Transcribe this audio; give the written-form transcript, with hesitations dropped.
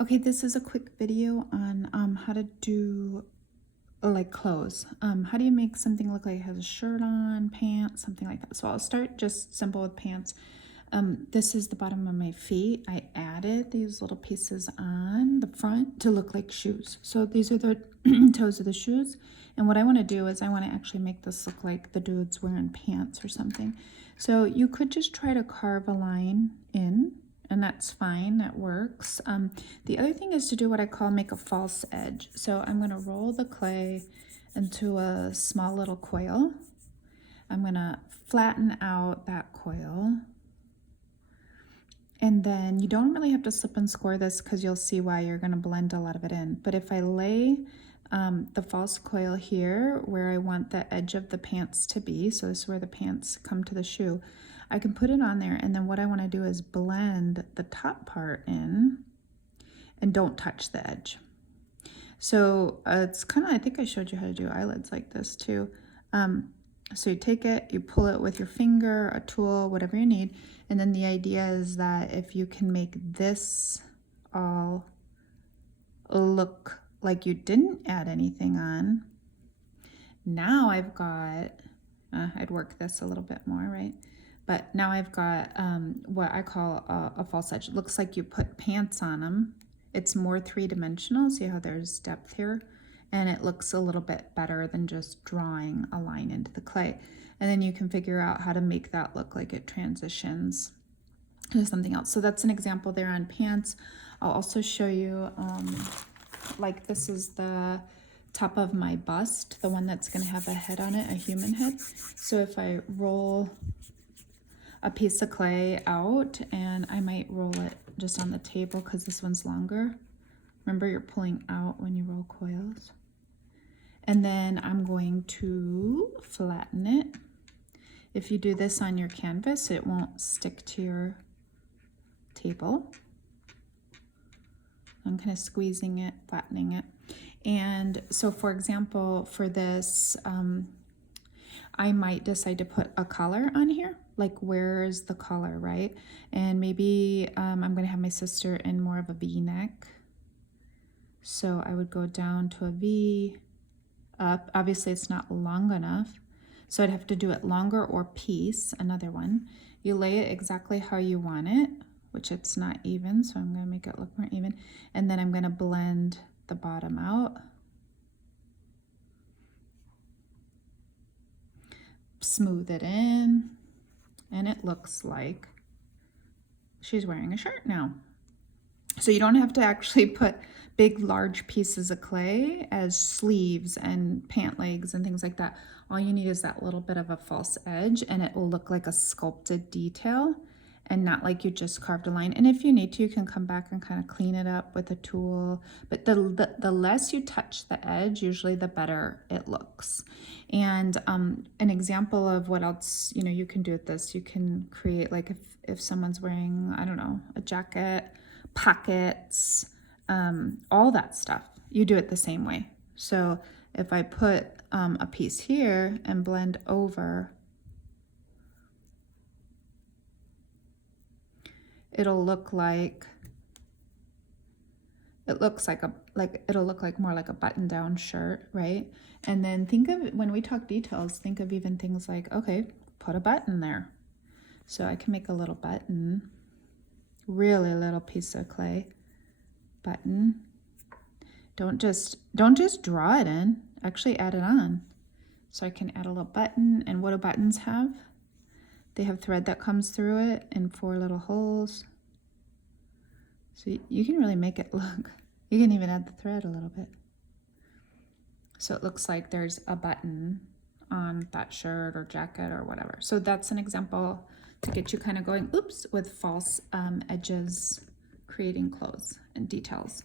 Okay, this is a quick video on how to do like clothes. How do you make something look like it has a shirt on, pants, something like that. So I'll start just simple with pants. This is the bottom of my feet. I added these little pieces on the front to look like shoes. So these are the toes of the shoes. And what I want to do is I want to actually make this look like the dude's wearing pants or something. So you could just try to carve a line in, and that's fine, that works. The other thing is to do what I call make a false edge. So I'm going to roll the clay into a small little coil. I'm going to flatten out that coil. And then you don't really have to slip and score this because you'll see why. You're going to blend a lot of it in. But if I lay the false coil here where I want the edge of the pants to be, so this is where the pants come to the shoe, I can put it on there, and then what I want to do is blend the top part in and don't touch the edge. So it's kind of, I think I showed you how to do eyelids like this too. So you take it, you pull it with your finger, a tool, whatever you need, and then the idea is that if you can make this all look like you didn't add anything on, now I've got, I'd work this a little bit more, right? But now I've got what I call a false edge. It looks like you put pants on them. It's more three-dimensional. See how there's depth here? And it looks a little bit better than just drawing a line into the clay. And then you can figure out how to make that look like it transitions to something else. So that's an example there on pants. I'll also show you, like this is the top of my bust, the one that's gonna have a head on it, a human head. So if I roll a piece of clay out, and I might roll it just on the table because this one's longer. Remember, you're pulling out when you roll coils. And then I'm going to flatten it. If you do this on your canvas, it won't stick to your table. I'm kind of squeezing it, flattening it. And so for example, for this, I might decide to put a collar on here. Like, where's the collar, right? And maybe I'm going to have my sister in more of a V-neck. So I would go down to a V, up. Obviously, it's not long enough. So I'd have to do it longer or piece, another one. You lay it exactly how you want it, which it's not even. So I'm going to make it look more even. And then I'm going to blend the bottom out. Smooth it in. And it looks like she's wearing a shirt now. So you don't have to actually put big, large pieces of clay as sleeves and pant legs and things like that. All you need is that little bit of a false edge, and it will look like a sculpted detail and not like you just carved a line. And if you need to, you can come back and kind of clean it up with a tool. But the less you touch the edge, usually the better it looks. And an example of what else, you know, you can do with this, you can create, like if someone's wearing, I don't know, a jacket, pockets, all that stuff, you do it the same way. So if I put a piece here and blend over, it'll look like, it'll look like more like a button-down shirt, right? And then think of it, when we talk details, think of even things like, okay, put a button there. So I can make a little button, really little piece of clay, button. Don't just draw it in, actually add it on. So I can add a little button. And what do buttons have? They have thread that comes through it in 4 little holes. So you can really make it look, you can even add the thread a little bit. So it looks like there's a button on that shirt or jacket or whatever. So that's an example to get you kind of going, oops, with false edges, creating clothes and details.